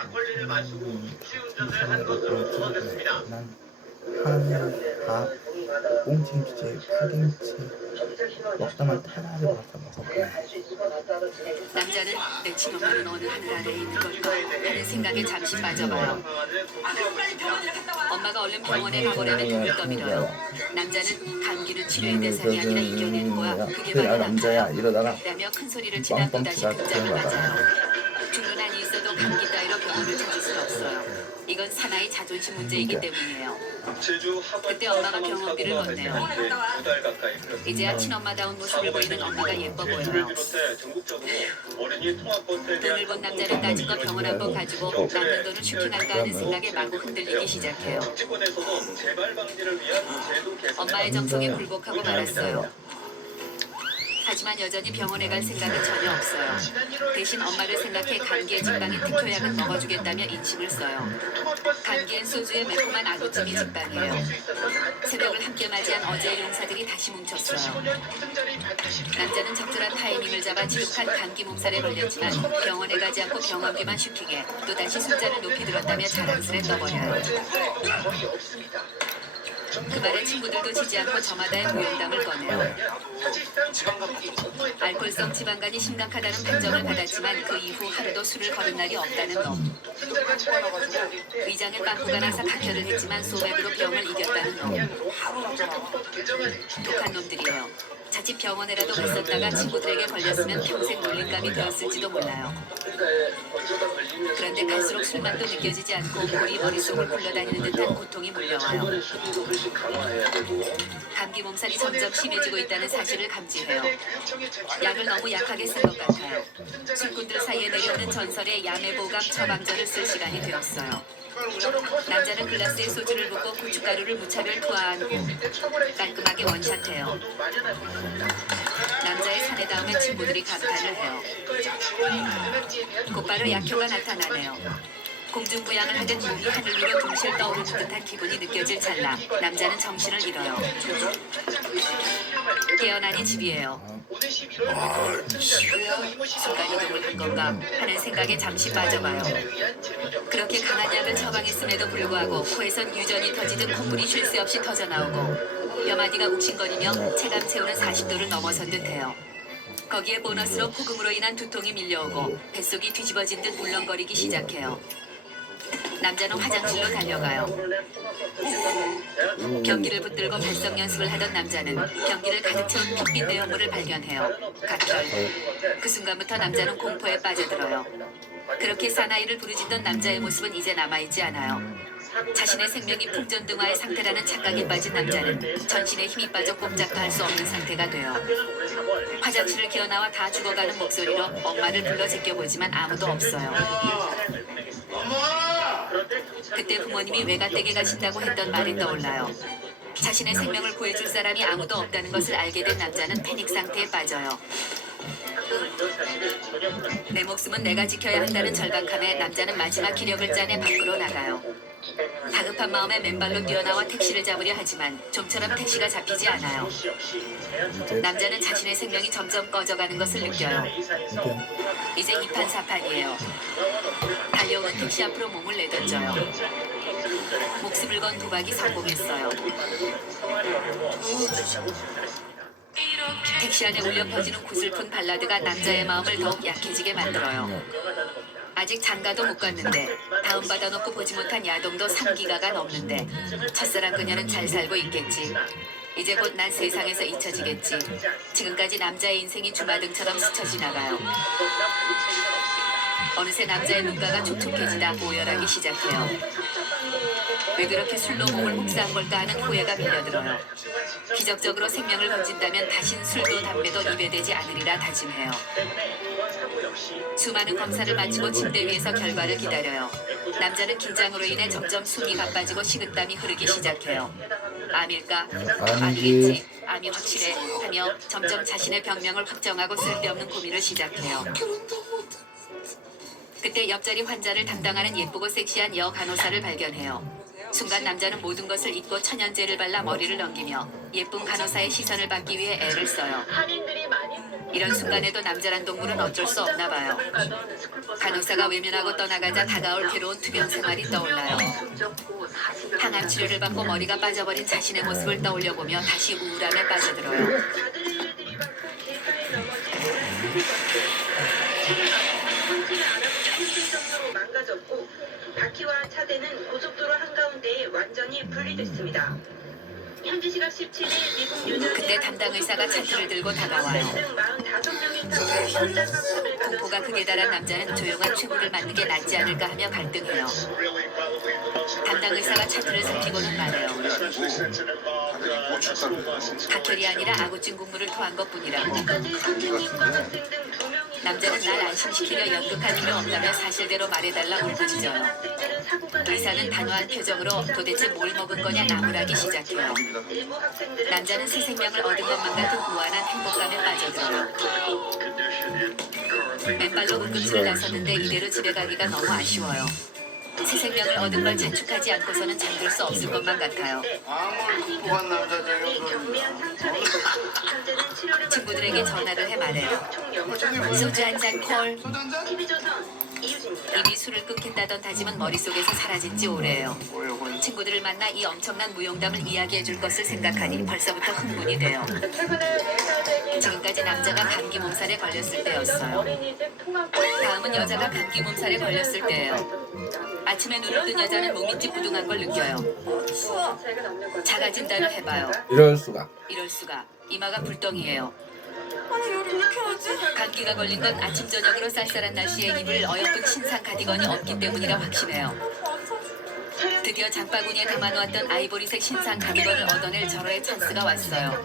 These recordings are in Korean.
막걸리를 마시고 음주운전을 한 것으로 드러냈습니다. 난 한우, 밥, 꽁치김치, 파김치 먹다만 테라를 받아 먹었구나. 남자는 내 친엄마는 어느 하늘 아래에 있는 걸까 하는 생각에 잠시 빠져봐요. 엄마가 얼른 병원에 가보려면 눈을 떠밀어요. 남자는 감기는 치료의 대상이 아니라 이겨내는 거야. 그게 바로 남자야. 이러다가 라며 큰 소리를 치다 또다시 등장을 맞아요. 죽는 한이 있어도 감기 따위로 병원을 찾을 순 없어요. 이건 사나이 자존심 문제이기 때문이에요. 그때 엄마가 병원비를 걷네요. 이제야 친엄마다운 모습을 보이는 엄마가 예뻐 보여요. 돈을 번 남자는 따지껏 병원 한 번 가지고 남는 돈을 슈킹할까 하는 생각에 마구 흔들리기 시작해요. 엄마의 정성에 굴복하고 말았어요. 하지만 여전히 병원에 갈 생각은 전혀 없어요. 대신 엄마를 생각해 감기에 직방인 특효약은 먹어주겠다며 인심을 써요. 감기엔 소주에 매콤한 아구찜이 직방이에요. 새벽을 함께 맞이한 어제의 용사들이 다시 뭉쳤어요. 남자는 적절한 타이밍을 잡아 지독한 감기 몸살에 걸렸지만 병원에 가지 않고 병원비만 슈킹해 또다시 숫자를 높이 들었다며 자랑스레 떠버려요. 그 말에 친구들도 지지 않고 저마다의 무용담을 꺼내요. 알코올성 지방간이 심각하다는 판정을 받았지만 그 이후 하루도 술을 거른 날이 없다는 놈. 위장에 빵꾸가 나서 각혈을 했지만 소맥으로 병을 이겼다는 놈. 독한 놈들이에요. 자칫 병원에라도 갔었다가 친구들에게 걸렸으면 평생 놀림감이 되었을지도 몰라요. 그런데 갈수록 술맛도 느껴지지 않고 골이 머릿속을 굴러다니는 듯한 고통이 몰려와요. 감기 몸살이 점점 심해지고 있다는 사실을 감지해요. 약을 너무 약하게 쓴 것 같아요. 술꾼들 사이에 내려오는 전설의 야매보감 처방전을 쓸 시간이 되었어요. 남자는 글라스에 소주를 붓고 고춧가루를 무차별 투하한 후 깔끔하게 원샷해요. 남자의 사내다움에 친구들이 감탄을 해요. 곧바로 약효가 나타나네요. 공중부양을 하듯 몸이 하늘 위로 둥실 떠오르는 듯한 기분이 느껴질 찰나 남자는 정신을 잃어요. 깨어나니 집이에요. 순간이동을 한 건가 하는 생각에 잠시 빠져봐요. 그렇게 강한 약을 처방했음에도 불구하고 코에선 유전이 터지듯 콧물이 쉴 새 없이 터져나오고 뼈마디가 욱신거리며 체감 체온은 40도를 넘어선 듯해요. 거기에 보너스로 폭음으로 인한 두통이 밀려오고 뱃속이 뒤집어진 듯 울렁거리기 시작해요. 남자는 화장실로 달려가요. 변기를 붙들고 발성 연습을 하던 남자는 변기를 가득 채운 핏빛 내용물을 발견해요. 각혈. 그 순간부터 남자는 공포에 빠져들어요. 그렇게 사나이를 부르짖던 남자의 모습은 이제 남아있지 않아요. 자신의 생명이 풍전등화의 상태라는 착각에 빠진 남자는 전신에 힘이 빠져 꼼짝도 할 수 없는 상태가 돼요. 화장실을 기어나와 다 죽어가는 목소리로 엄마를 불러 제껴보지만 아무도 없어요. 그때 부모님이 외가댁에 가신다고 했던 말이 떠올라요. 자신의 생명을 구해줄 사람이 아무도 없다는 것을 알게 된 남자는 패닉 상태에 빠져요. 내 목숨은 내가 지켜야 한다는 절박함에 남자는 마지막 기력을 짜내 밖으로 나가요. 다급한 마음에 맨발로 뛰어나와 택시를 잡으려 하지만 좀처럼 택시가 잡히지 않아요. 남자는 자신의 생명이 점점 꺼져가는 것을 느껴요. 이제 이판사판이에요. 달려오는 택시 앞으로 몸을 내던져요. 목숨을 건 도박이 성공했어요. 택시 안에 울려 퍼지는 구슬픈 발라드가 남자의 마음을 더욱 약해지게 만들어요. 아직 장가도 못 갔는데 다운 받아놓고 보지 못한 야동도 3기가가 넘는데 첫사랑 그녀는 잘 살고 있겠지. 이제 곧 난 세상에서 잊혀지겠지. 지금까지 남자의 인생이 주마등처럼 스쳐 지나가요. 어느새 남자의 눈가가 촉촉해지다 오열하기 시작해요. 왜 그렇게 술로 몸을 혹사한 걸까 하는 후회가 밀려들어요. 기적적으로 생명을 건진다면 다신 술도 담배도 입에 대지 않으리라 다짐해요. 수많은 검사를 마치고 침대 위에서 결과를 기다려요. 남자는 긴장으로 인해 점점 숨이 가빠지고 식은땀이 흐르기 시작해요. 암일까? 아니겠지. 암이 확실해. 하며 점점 자신의 병명을 확정하고 쓸데없는 고민을 시작해요. 그때 옆자리 환자를 담당하는 예쁘고 섹시한 여 간호사를 발견해요. 순간 남자는 모든 것을 잊고 천연제를 발라 머리를 넘기며 예쁜 간호사의 시선을 받기 위해 애를 써요. 한인들이 많이 이런 순간에도 남자란 동물은 어쩔 수 없나 봐요. 간호사가 외면하고 떠나가자 다가올 괴로운 투병 생활이 떠올라요. 항암 치료를 받고 머리가 빠져버린 자신의 모습을 떠올려보며 다시 우울함에 빠져들어요. 망가졌고 바퀴와 차대는 고속도로 한가운데에 완전히 분리됐습니다. 현지 시각 17일 미국 뉴저지 그때 담당 의사가 차트를 들고 다가와요. 45명이 타고 현장 학습을 가던 공포가 극에 달한 남자는 조용한 최후를 맞는 게 낫지 않을까 하며 갈등해요. 담당 의사가 차트를 살피고는 말해요. 각혈이 아니라 아구찜 국물을 토한 것뿐이라고. 아직까지 선생님과 학생 등 2명이 남자는 날 안심시키려 연극할 필요 없다며 사실대로 말해달라 울부짖어요. 학생들은 사고가 난 의사는 뒤 단호한 표정으로 도대체 뭘 먹은 거냐 나무라기 시작해요. 일부 학생들은 남자는 새 생명을 얻은 것만 같은 무한한 행복감에 빠져들어요. 맨발로 응급실을 나섰는데 이대로 집에 가기가 너무 아쉬워요. 새 생명을 얻은 걸 자축하지 않고서는 잠들 수 없을 것만 같아요. 경미한 상처를 입었고 현재는 치료를 친구들에게 전화를 해 말해요. 소주 한 잔 콜. TV조선 이유진입니다. 이미 술을 끊겠다던 다짐은 머릿속에서 사라진 지 오래예요. 친구들을 만나 이 엄청난 무용담을 이야기해 줄 것을 생각하니 벌써부터 흥분이 돼요. 지금까지 남자가 감기 몸살에 걸렸을 때였어요. 다음은 여자가 감기 몸살에 걸렸을 때예요. 아침에 눈을 뜬 여자는 몸인지 부둥한 걸 느껴요. 자가 진단을 해봐요. 이럴 수가. 이럴 수가. 이마가 불덩이에요. 아니 열이 왜 이렇게 하지? 감기가 걸린 건 아침 저녁으로 쌀쌀한 날씨에 입을 어여쁜 신상 가디건이 없기 때문이라 확신해요. 드디어 장바구니에 담아놓았던 아이보리색 신상 가디건을 얻어낼 절호의 찬스가 왔어요.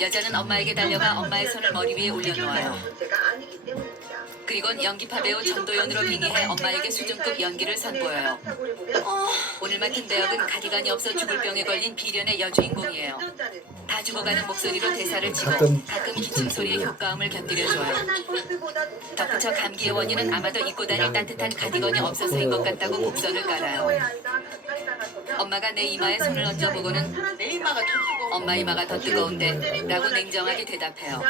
여자는 엄마에게 달려가 엄마의 손을 머리 위에 올려놓아요. 그리곤 연기파 배우 전도연으로 빙의해 엄마에게 수준급 연기를 선보여요. 오늘 맡은 배역은 가디건이 없어 죽을 병에 걸린 비련의 여주인공이에요. 다 죽어가는 목소리로 대사를 치고 가끔 기침 소리의 효과음을 곁들여줘요. 덧붙여 감기의 원인은 아마도 입고 다닐 따뜻한 가디건이 없어서인 것 같다고 곡선을 깔아요. 엄마가 내 이마에 손을 얹어보고는 엄마 이마가 더 뜨거운데 라고 냉정하게 대답해요.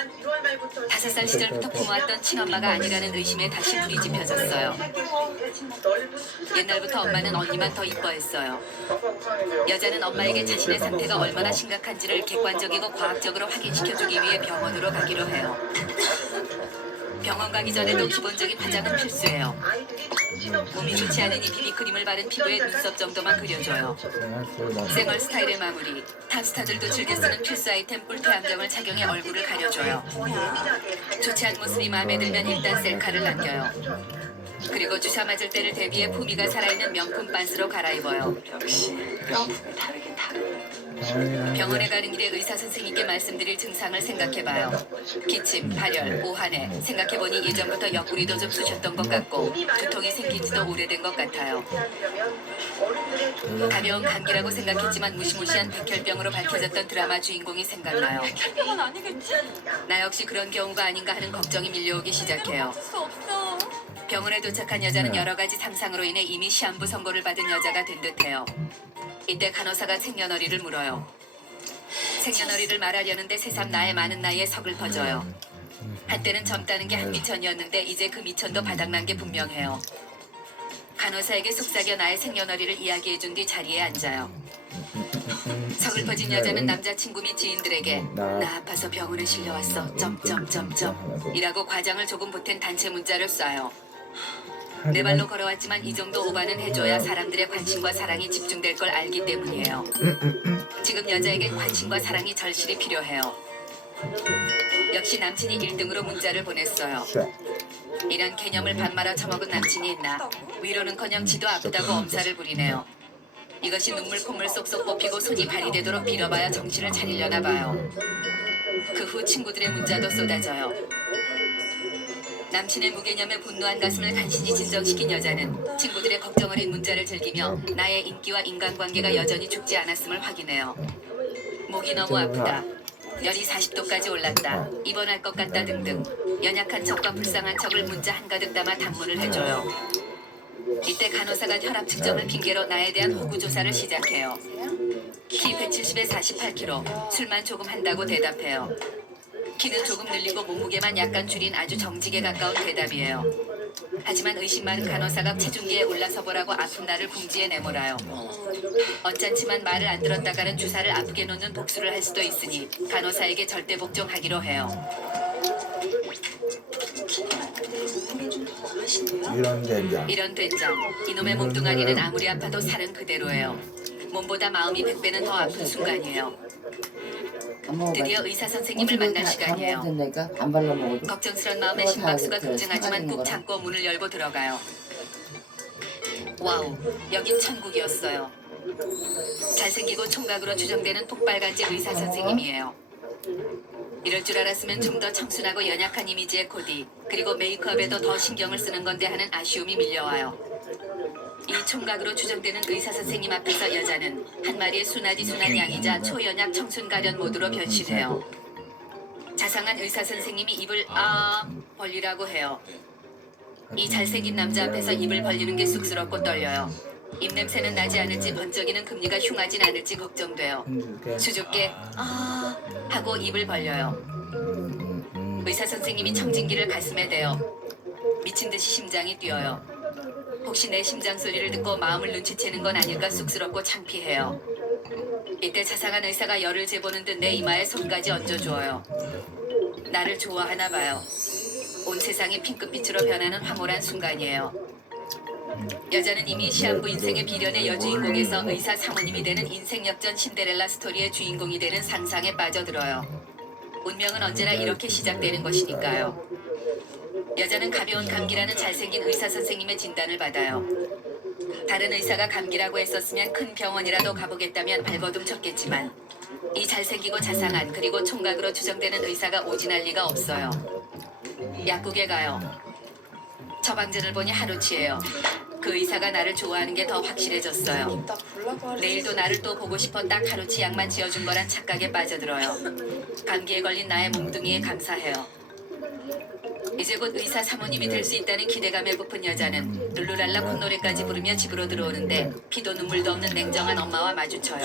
5살 시절부터 품어왔던 친엄마가 아니라는 의심에 다시 불이 지펴졌어요. 옛날부터 엄마는 언니만 더 이뻐했어요. 여자는 엄마에게 자신의 상태가 얼마나 심각한지를 객관적이고 과학적으로 확인시켜주기 위해 병원으로 가기로 해요. 병원 가기 전에도 기본적인 화장은 필수예요. 몸이 좋지 않은 이 비비크림을 바른 피부에 눈썹 정도만 그려줘요. 생얼 스타일의 마무리. 탑스타들도 즐겨 쓰는 필수 아이템 뿔테 안경을 착용해 얼굴을 가려줘요. 좋지 않은 모습이 마음에 들면 일단 셀카를 남겨요. 그리고 주사 맞을 때를 대비해 품위가 살아있는 명품 빤스로 갈아입어요. 병원에 가는 길에 의사 선생님께 말씀드릴 증상을 생각해봐요. 기침, 발열, 오한해. 생각해보니 예전부터 옆구리도 좀 쑤셨던 것 같고 두통이 생긴 지도 오래된 것 같아요. 가벼운 감기라고 생각했지만 무시무시한 백혈병으로 밝혀졌던 드라마 주인공이 생각나요. 혈병은 아니겠지? 나 역시 그런 경우가 아닌가 하는 걱정이 밀려오기 시작해요. 어쩔 수 없어. 병원에 도착한 여자는 여러 가지 상상으로 인해 이미 시한부 선고를 받은 여자가 된 듯해요. 이때 간호사가 생년월일을 물어요. 생년월일을 말하려는데 새삼 나의 많은 나이에 서글퍼져요. 한때는 젊다는 게 한미천이었는데 이제 그 미천도 바닥난 게 분명해요. 간호사에게 속삭여 나의 생년월일을 이야기해준 뒤 자리에 앉아요. 서글퍼진 여자는 남자친구 및 지인들에게 나 아파서 병원에 실려왔어. 이라고 과장을 조금 보탠 단체 문자를 쏴요. 내 발로 걸어왔지만 이 정도 오바는 해줘야 사람들의 관심과 사랑이 집중될 걸 알기 때문이에요. 지금 여자에겐 관심과 사랑이 절실히 필요해요. 역시 남친이 1등으로 문자를 보냈어요. 이런 개념을 밥 말아 처먹은 남친이 있나. 위로는커녕 지도 아프다고 엄살을 부리네요. 이것이 눈물 콧물 쏙쏙 뽑히고 손이 발이 되도록 빌어봐야 정신을 차리려나 봐요. 그 후 친구들의 문자도 쏟아져요. 남친의 무개념에 분노한 가슴을 간신히 진정시킨 여자는 친구들의 걱정 어린 문자를 즐기며 나의 인기와 인간관계가 여전히 죽지 않았음을 확인해요. 목이 너무 아프다. 열이 40도까지 올랐다. 입원할 것 같다 등등 연약한 척과 불쌍한 척을 문자 한가득 담아 답문을 해줘요. 이때 간호사가 혈압 측정을 핑계로 나에 대한 호구 조사를 시작해요. 키 170에 48kg, 술만 조금 한다고 대답해요. 키는 조금 늘리고 몸무게만 약간 줄인 아주 정직에 가까운 대답이에요. 하지만 의심 많은 간호사가 체중계에 올라서 보라고 아픈 날을 궁지에 내몰아요. 언짢지만 말을 안 들었다가는 주사를 아프게 놓는 복수를 할 수도 있으니 간호사에게 절대 복종하기로 해요. 이런 된장. 이런 된장, 이놈의 몸뚱아리는 아무리 아파도 살은 그대로예요. 몸보다 마음이 100배는 더 아픈 순간이에요. 드디어 의사 선생님을 만날 시간이에요. 된다니까 안 발라 먹어도. 걱정스런 마음에 심박수가 급증하지만 꾹 참고 문을 열고 들어가요. 와우, 여긴 천국이었어요. 잘생기고 총각으로 추정되는 폭발간지 의사 선생님이에요. 이럴 줄 알았으면 좀 더 청순하고 연약한 이미지의 코디, 그리고 메이크업에도 더 신경을 쓰는 건데 하는 아쉬움이 밀려와요. 이 총각으로 추정되는 의사 선생님 앞에서 여자는 한 마리의 순하디 순한 양이자 초연약 청순 가련 모드로 변신해요. 자상한 의사 선생님이 입을 벌리라고 해요. 이 잘생긴 남자 앞에서 입을 벌리는 게 쑥스럽고 떨려요. 입냄새는 나지 않을지 번쩍이는 금리가 흉하진 않을지 걱정돼요. 수줍게 하고 입을 벌려요. 의사 선생님이 청진기를 가슴에 대요. 미친 듯이 심장이 뛰어요. 혹시 내 심장 소리를 듣고 마음을 눈치채는 건 아닐까 쑥스럽고 창피해요. 이때 자상한 의사가 열을 재보는 듯 내 이마에 손까지 얹어주어요. 나를 좋아하나 봐요. 온 세상이 핑크빛으로 변하는 황홀한 순간이에요. 여자는 이미 시한부 인생의 비련의 여주인공에서 의사 사모님이 되는 인생 역전 신데렐라 스토리의 주인공이 되는 상상에 빠져들어요. 운명은 언제나 이렇게 시작되는 것이니까요. 여자는 가벼운 감기라는 잘생긴 의사 선생님의 진단을 받아요. 다른 의사가 감기라고 했었으면 큰 병원이라도 가보겠다면 발버둥 쳤겠지만 이 잘생기고 자상한 그리고 총각으로 추정되는 의사가 오진할 리가 없어요. 약국에 가요. 처방전을 보니 하루치예요. 그 의사가 나를 좋아하는 게 더 확실해졌어요. 내일도 나를 또 보고 싶어 딱 하루치 약만 지어준 거란 착각에 빠져들어요. 감기에 걸린 나의 몸뚱이에 감사해요. 이제 곧 의사 사모님이 될 수 있다는 기대감에 부푼 여자는 룰루랄라 콧노래까지 부르며 집으로 들어오는데 피도 눈물도 없는 냉정한 엄마와 마주쳐요.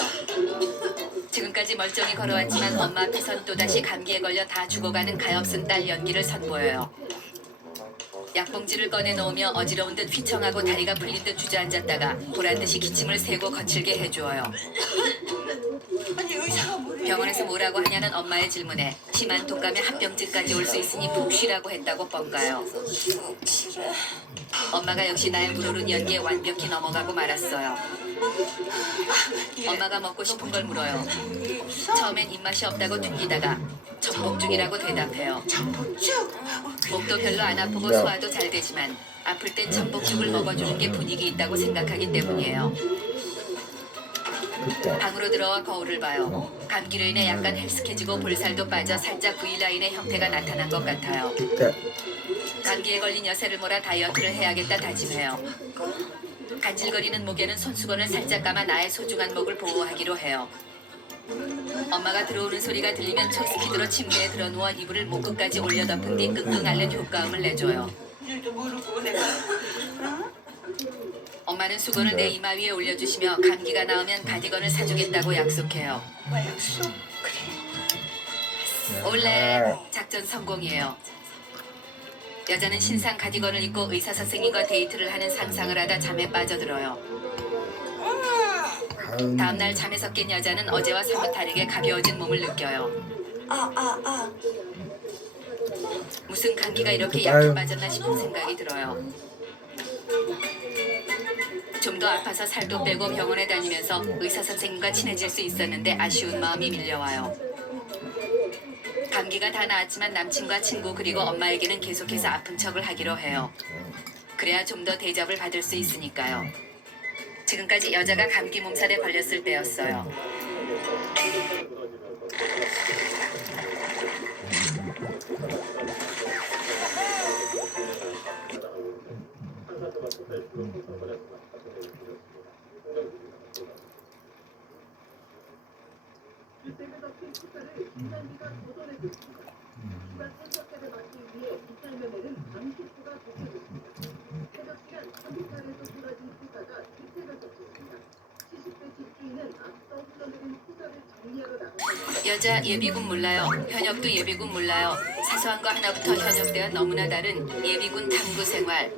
지금까지 멀쩡히 걸어왔지만 엄마 앞에선 또다시 감기에 걸려 다 죽어가는 가엾은 딸 연기를 선보여요. 약봉지를 꺼내놓으며 어지러운 듯 휘청하고 다리가 풀린 듯 주저앉았다가 보란듯이 기침을 세고 거칠게 해주어요. 병원에서 뭐라고 하냐는 엄마의 질문에 심한 독감에 합병증까지 올 수 있으니 푹 쉬라고 했다고 뻥까요. 엄마가 역시 나의 물오른 연기에 완벽히 넘어가고 말았어요. 엄마가 먹고 싶은 걸 물어요. 처음엔 입맛이 없다고 튕기다가 전복죽이라고 대답해요. 목도 별로 안 아프고 소화도 잘 되지만 아플 땐 전복죽을 먹어주는 게 분위기 있다고 생각하기 때문이에요. 방으로 들어와 거울을 봐요. 감기로 인해 약간 헬스케지고 볼살도 빠져 살짝 V라인의 형태가 나타난 것 같아요. 감기에 걸린 여세를 몰아 다이어트를 해야겠다 다짐해요. 간질거리는 목에는 손수건을 살짝 감아 나의 소중한 목을 보호하기로 해요. 엄마가 들어오는 소리가 들리면 초스피드로 침대에 들어누워 이불을 목 끝까지 올려 덮은 뒤 끙끙 앓는 효과음을 내줘요. 엄마는 수건을 내 이마 위에 올려주시며 감기가 나으면 가디건을 사주겠다고 약속해요. 올레 작전 성공이에요. 여자는 신상 가디건을 입고 의사 선생님과 데이트를 하는 상상을 하다 잠에 빠져들어요. 다음날 잠에서 깬 여자는 어제와 사뭇 다르게 가벼워진 몸을 느껴요. 무슨 감기가 이렇게 약해 빠졌나 싶은 생각이 들어요. 좀 더 아파서 살도 빼고 병원에 다니면서 의사 선생님과 친해질 수 있었는데 아쉬운 마음이 밀려와요. 감기가 다 나았지만 남친과 친구 그리고 엄마에게는 계속해서 아픈 척을 하기로 해요. 그래야 좀 더 대접을 받을 수 있으니까요. 지금까지 여자가 감기 몸살에 걸렸을 때였어요. 여자 예비군 몰라요. 현역도 예비군 몰라요. 사소한 거 하나부터 현역대와 너무나 다른 예비군 탐구 생활.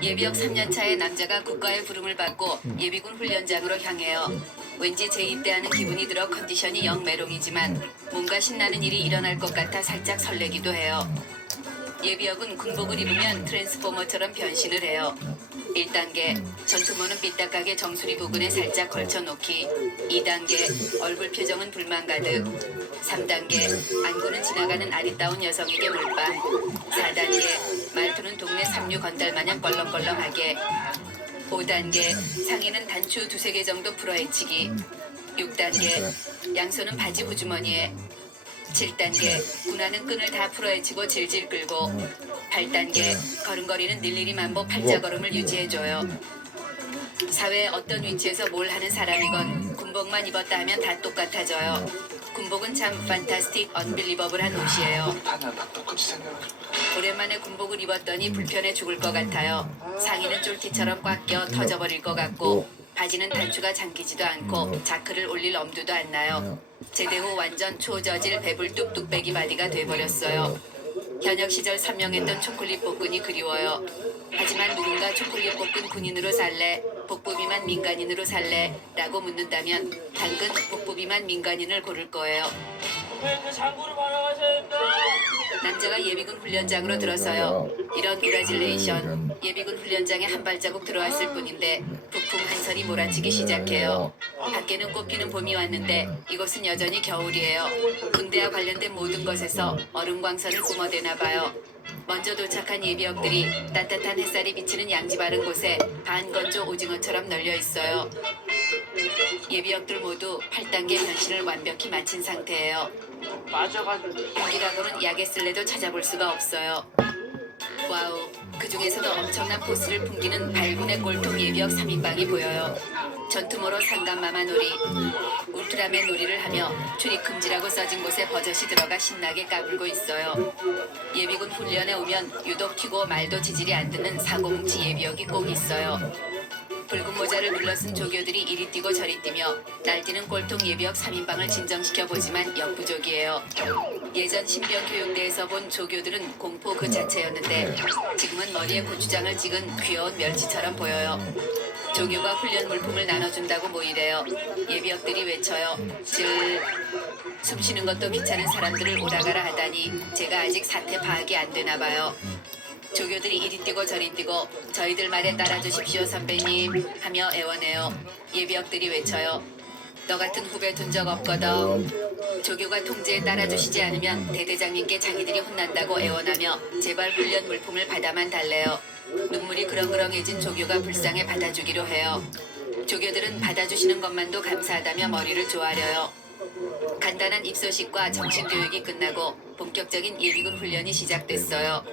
예비역 3년차의 남자가 국가의 부름을 받고 예비군 훈련장으로 향해요. 왠지 재입대하는 기분이 들어 컨디션이 영 메롱이지만 뭔가 신나는 일이 일어날 것 같아 살짝 설레기도 해요. 예비역은 군복을 입으면 트랜스포머처럼 변신을 해요. 1단계 전투모는 삐딱하게 정수리 부근에 살짝 걸쳐놓기. 2단계 얼굴 표정은 불만 가득. 3단계 안구는 지나가는 아리따운 여성에게 몰빵. 4단계 말투는 동네 삼류 건달마냥 껄렁껄렁하게. 5단계 상의는 단추 2-3개 정도 풀어헤치기. 6단계 양손은 바지 후주머니에. 7단계 군화는 끈을 다 풀어헤치고 질질 끌고. 8단계 걸음걸이는 일일이 만보 팔자걸음을 유지해줘요. 사회의 어떤 위치에서 뭘 하는 사람이건 군복만 입었다 하면 다 똑같아져요. 군복은 참 판타스틱 언빌리버블한 옷이에요. 오랜만에 군복을 입었더니 불편해 죽을 것 같아요. 상의는 쫄티처럼 꽉 껴 터져버릴 것 같고 바지는 단추가 잠기지도 않고 자크를 올릴 엄두도 안 나요. 제대 후 완전 초저질 배불 뚝뚝배기 바디가 돼버렸어요. 현역 시절 선명했던 초콜릿 볶음이 그리워요. 하지만 누군가 초콜릿 볶음 군인으로 살래? 복부비만 민간인으로 살래? 라고 묻는다면 당근 복부비만 민간인을 고를 거예요. 그 장구를 말아가셔야 된다. 남자가 예비군 훈련장으로 들어서요. 이런 우라질레이션. 예비군 훈련장에 한 발자국 들어왔을 뿐인데 북풍 한설이 몰아치기 시작해요. 밖에는 꽃피는 봄이 왔는데 이곳은 여전히 겨울이에요. 군대와 관련된 모든 것에서 얼음 광선을 뿜어대나 봐요. 먼저 도착한 예비역들이 따뜻한 햇살이 비치는 양지 바른 곳에 반건조 오징어처럼 널려 있어요. 예비역들 모두 8단계 변신을 완벽히 마친 상태예요. 맞아가지고. 여기라고는 약의 쓸래도 찾아볼 수가 없어요. 와우, 그 중에서도 엄청난 포스를 풍기는 발군의 꼴통 예비역 3인방이 보여요. 전투모로 상감마마 놀이, 울트라맨 놀이를 하며 출입 금지라고 써진 곳에 버젓이 들어가 신나게 까불고 있어요. 예비군 훈련에 오면 유독 튀고 말도 지질이 안 듣는 사고뭉치 예비역이 꼭 있어요. 붉은 모자를 눌러쓴 조교들이 이리 뛰고 저리 뛰며 날뛰는 꼴통 예비역 3인방을 진정시켜보지만 역부족이에요. 예전 신병교육대에서 본 조교들은 공포 그 자체였는데 지금은 머리에 고추장을 찍은 귀여운 멸치처럼 보여요. 조교가 훈련 물품을 나눠준다고 모이래요. 예비역들이 외쳐요. 숨 쉬는 것도 귀찮은 사람들을 오라가라 하다니 제가 아직 사태 파악이 안 되나 봐요. 조교들이 이리 뛰고 저리 뛰고 저희들 말에 따라주십시오 선배님 하며 애원해요. 예비역들이 외쳐요. 너 같은 후배 둔 적 없거든. 조교가 통제에 따라주시지 않으면 대대장님께 자기들이 혼난다고 애원하며 제발 훈련 물품을 받아만 달래요. 눈물이 그렁그렁해진 조교가 불쌍해 받아주기로 해요. 조교들은 받아주시는 것만도 감사하다며 머리를 조아려요. 간단한 입소식과 정신교육이 끝나고 본격적인 예비군 훈련이 시작됐어요.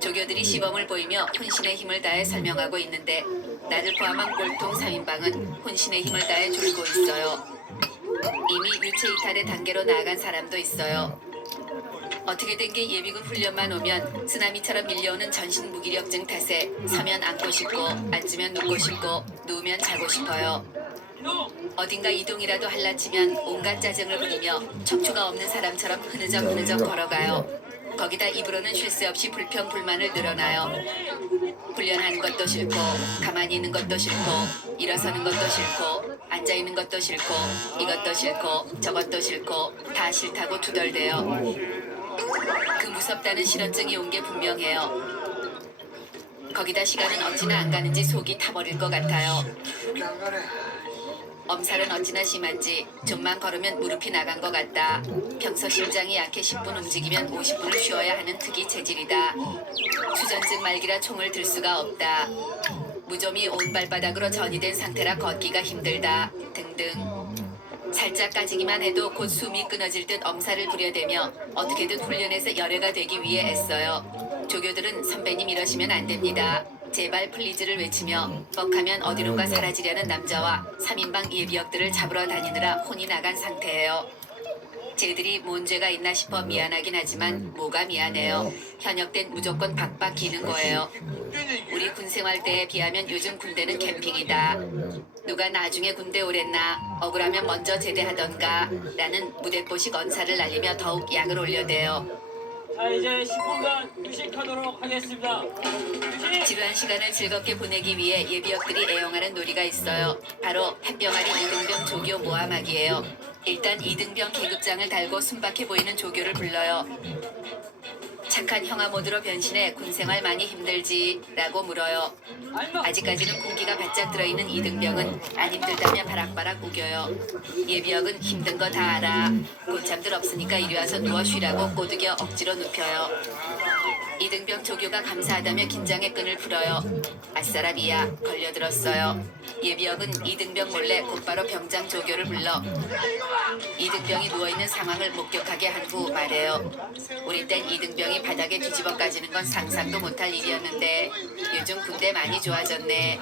조교들이 시범을 보이며 혼신의 힘을 다해 설명하고 있는데 나를 포함한 꼴통 3인방은 혼신의 힘을 다해 졸고 있어요. 이미 유체 이탈의 단계로 나아간 사람도 있어요. 어떻게 된 게 예비군 훈련만 오면 쓰나미처럼 밀려오는 전신 무기력증 탓에 서면 앉고 싶고 앉으면 눕고 싶고 누우면 자고 싶어요. 어딘가 이동이라도 할라치면 온갖 짜증을 부리며 척추가 없는 사람처럼 흐느적 걸어가요. 거기다 입으로는 쉴 새 없이 불평불만을 늘어놔요. 훈련하는 것도 싫고 가만히 있는 것도 싫고 일어서는 것도 싫고 앉아있는 것도 싫고 이것도 싫고 저것도 싫고 다 싫다고 투덜대요. 그 무섭다는 실언증이 온 게 분명해요. 거기다 시간은 어찌나 안 가는지 속이 타버릴 것 같아요. 엄살은 어찌나 심한지 좀만 걸으면 무릎이 나간 것 같다. 평소 심장이 약해 10분 움직이면 50분을 쉬어야 하는 특이 체질이다. 수전증 말기라 총을 들 수가 없다. 무좀이 온 발바닥으로 전이된 상태라 걷기가 힘들다. 등등. 살짝 까지기만 해도 곧 숨이 끊어질 듯 엄살을 부려대며 어떻게든 훈련에서 열애가 되기 위해 애써요. 조교들은 선배님 이러시면 안 됩니다. 제발 플리즈를 외치며 뻑하면 어디론가 사라지려는 남자와 3인방 예비역들을 잡으러 다니느라 혼이 나간 상태예요. 쟤들이 뭔 죄가 있나 싶어 미안하긴 하지만 뭐가 미안해요. 현역 땐 무조건 박박 기는 거예요. 우리 군 생활 때에 비하면 요즘 군대는 캠핑이다. 누가 나중에 군대 오랬나 억울하면 먼저 제대하던가 라는 무대뽀식 언사를 날리며 더욱 약을 올려대요. 자, 이제 10분간 휴식하도록 하겠습니다. 휴식! 지루한 시간을 즐겁게 보내기 위해 예비역들이 애용하는 놀이가 있어요. 바로 햇병아리 이등병 조교 모함하기예요. 일단 이등병 계급장을 달고 순박해 보이는 조교를 불러요. 착한 형아 모드로 변신해 군생활 많이 힘들지? 라고 물어요. 아직까지는 공기가 바짝 들어있는 이등병은 안 힘들다며 바락바락 우겨요. 예비역은 힘든 거 다 알아. 고참들 없으니까 이리 와서 누워 쉬라고 꼬드겨 억지로 눕혀요. 이등병 조교가 감사하다며 긴장의 끈을 풀어요. 아싸라비야 걸려들었어요. 예비역은 이등병 몰래 곧바로 병장 조교를 불러 이등병이 누워있는 상황을 목격하게 한 후 말해요. 우리 땐 이등병이 바닥에 뒤집어 까지는 건 상상도 못할 일이었는데 요즘 군대 많이 좋아졌네.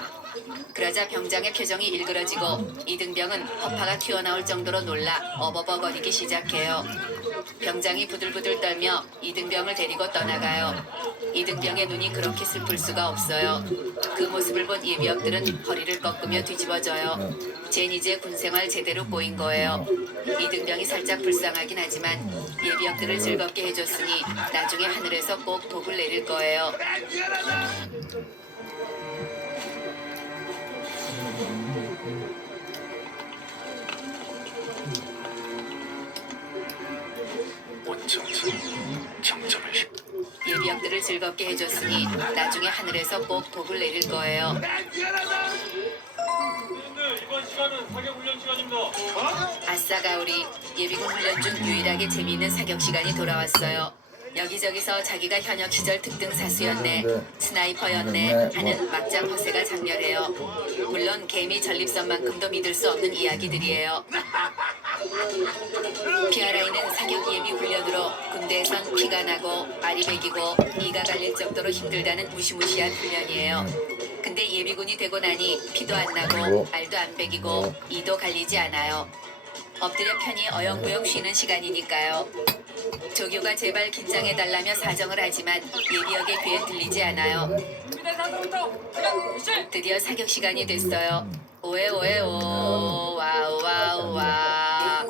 그러자 병장의 표정이 일그러지고 이등병은 허파가 튀어나올 정도로 놀라 어버버거리기 시작해요. 병장이 부들부들 떨며 이등병을 데리고 떠나가요. 이등병의 눈이 그렇게 슬플 수가 없어요. 그 모습을 본 예비역들은 허리를 꺾으며 뒤집어져요. 쟨 이제 군생활 제대로 꼬인 거예요. 이등병이 살짝 불쌍하긴 하지만 예비역들을 즐겁게 해줬으니 나중에 하늘에서 꼭 복을 내릴 거예요. 예비역들을 즐겁게 해줬으니 나중에 하늘에서 꼭 복을 내릴 거예요. 선생님들, 이번 시간은 사격 훈련 시간입니다. 아싸 가오리 예비군 훈련 중 유일하게 재미있는 사격 시간이 돌아왔어요. 여기저기서 자기가 현역 시절 특등 사수였네, 스나이퍼였네 하는 막장 허세가 장렬해요. 물론 개미 전립선만큼도 믿을 수 없는 이야기들이에요. PRI는 사격 예비 훈련으로 군대에선 피가 나고 알이 배기고 이가 갈릴 정도로 힘들다는 무시무시한 훈련이에요. 근데 예비군이 되고 나니 피도 안 나고 알도 안 배기고 이도 갈리지 않아요. 엎드려 편히 어영부영 쉬는 시간이니까요. 조교가 제발 긴장해달라며 사정을 하지만 예비역의 귀엔 들리지 않아요. 준비된 상태부터 사격 실시! 드디어 사격 시간이 됐어요. 오에오에오 와우 와우 와.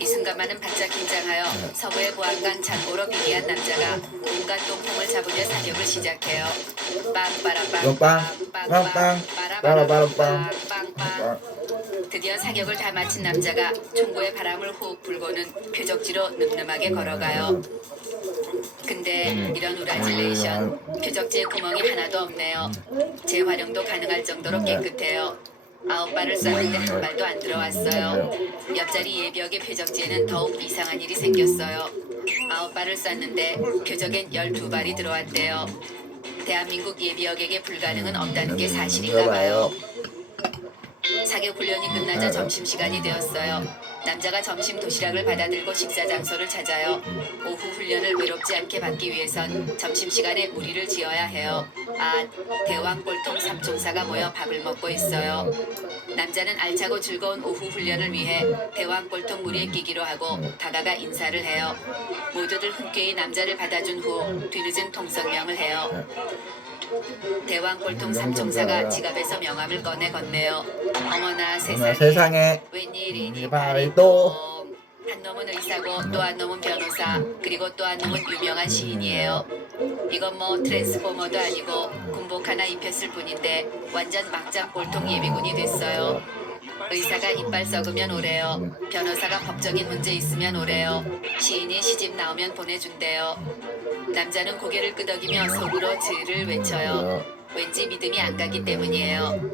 이 순간만은 바짝 긴장하여 서부의 보안관 장고로 비기한 남자가 온갖 똥통을 잡으며 사격을 시작해요. 빵빠라빵 빵빵 빠라바라빵 빵빵. 드디어 사격을 다 마친 남자가 총구에 바람을 호흡 불고는 표적지로 늠름하게 걸어가요. 근데 이런 우라질레이션, 표적지에 구멍이 하나도 없네요. 재활용도 가능할 정도로 깨끗해요. 9발을 쐈는데 한 발도 안 들어왔어요. 옆자리 예비역의 표적지에는 더욱 이상한 일이 생겼어요. 9발을 쐈는데 표적엔 12발이 들어왔대요. 대한민국 예비역에게 불가능은 없다는 게 사실인가 봐요. 사격 훈련이 끝나자 점심시간이 되었어요. 남자가 점심 도시락을 받아들고 식사 장소를 찾아요. 오후 훈련을 외롭지 않게 받기 위해선 점심시간에 무리를 지어야 해요. 아, 대왕골통 삼총사가 모여 밥을 먹고 있어요. 남자는 알차고 즐거운 오후 훈련을 위해 대왕골통 무리에 끼기로 하고 다가가 인사를 해요. 모두들 흔쾌히 남자를 받아준 후 뒤늦은 통성명을 해요. 대왕골통 삼총사가 지갑에서 명함을 꺼내 건네요. 어머나 세상에 웬일이니 바리똥. 한 놈은 의사고 또 한 놈은 변호사 그리고 또 한 놈은 유명한 시인이에요. 이건 뭐 트랜스포머도 아니고 군복 하나 입혔을 뿐인데 완전 막장 꼴통 예비군이 됐어요. 의사가 이빨 썩으면 오래요. 변호사가 법적인 문제 있으면 오래요. 시인이 시집 나오면 보내준대요. 남자는 고개를 끄덕이며 속으로 즈를 외쳐요. 왠지 믿음이 안 가기 때문이에요.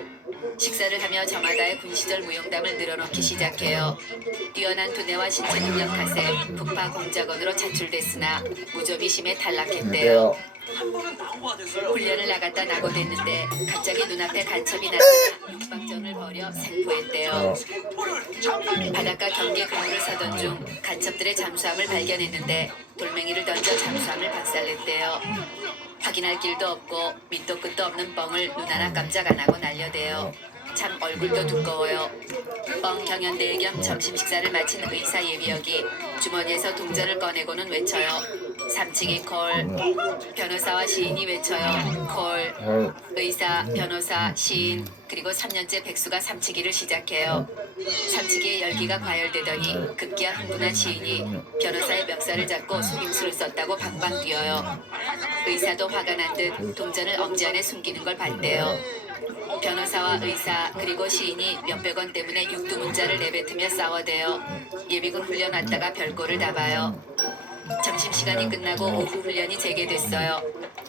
식사를 하며 저마다의 군 시절 무용담을 늘어놓기 시작해요. 뛰어난 두뇌와 신체 능력 탓에 북파 공작원으로 차출됐으나 무조비심에 탈락했대요. 한 번은 나오가 됐어요. 훈련을 나갔다 나고됐는데 갑자기 눈앞에 간첩이 나타나 육박전을 벌여 생포했대요. 바닷가 경계 근무를 서던 중 간첩들의 잠수함을 발견했는데 돌멩이를 던져 잠수함을 박살냈대요. 확인할 길도 없고 밑도 끝도 없는 뻥을 눈 하나 깜짝 안 하고 날려대요. 참 얼굴도 두꺼워요. 경연대회 겸 점심 식사를 마친 의사 예비역이 주머니에서 동전을 꺼내고는 외쳐요. 삼치기 콜. 변호사와 시인이 외쳐요. 콜. 의사, 변호사, 시인, 그리고 3년째 백수가 삼치기를 시작해요. 삼치기의 열기가 과열되더니 급기야 흥분한 시인이 변호사의 멱살을 잡고 속임수를 썼다고 방방 뛰어요. 의사도 화가 난 듯 동전을 엄지 안에 숨기는 걸 봤대요. 변호사와 의사 그리고 시인이 몇백 원 때문에 육두문자를 내뱉으며 싸워대요. 예비군 훈련 왔다가 별꼴을 다 봐요. 점심시간이 끝나고 오후 훈련이 재개됐어요.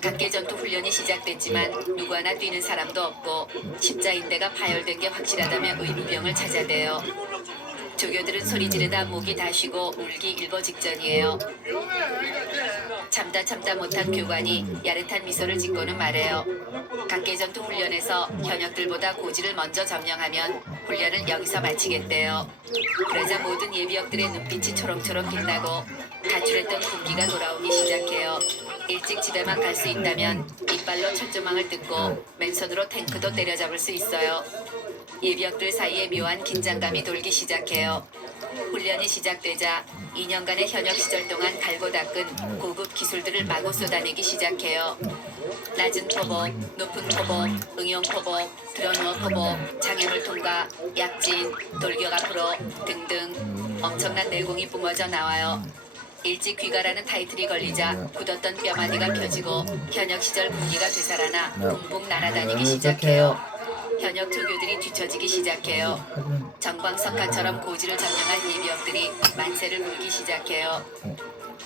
각계전투 훈련이 시작됐지만 누구 하나 뛰는 사람도 없고 십자인대가 파열된 게 확실하다며 의무병을 찾아대요. 조교들은 소리 지르다 목이 다 쉬고 울기 일보 직전이에요. 참다 못한 교관이 야릇한 미소를 짓고는 말해요. 각계전투 훈련에서 현역들보다 고지를 먼저 점령하면 훈련을 여기서 마치겠대요. 그러자 모든 예비역들의 눈빛이 초롱초롱 빛나고 가출했던 군기가 돌아오기 시작해요. 일찍 집에만 갈 수 있다면 이빨로 철조망을 뜯고 맨손으로 탱크도 때려잡을 수 있어요. 예비역들 사이에 묘한 긴장감이 돌기 시작해요. 훈련이 시작되자 2년간의 현역 시절 동안 갈고 닦은 고급 기술들을 마구 쏟아내기 시작해요. 낮은 포복, 높은 포복, 응용 포복, 드러누어 포복, 장애물 통과, 약진, 돌격 앞으로 등등 엄청난 내공이 뿜어져 나와요. 일찍 귀가라는 타이틀이 걸리자 굳었던 뼈마디가 펴지고 현역 시절 군기가 되살아나 붕붕 날아다니기 시작해요. 현역 조교들이 뒤처지기 시작해요. 정광석화처럼 고지를 점령한 예비역들이 만세를 불기 시작해요.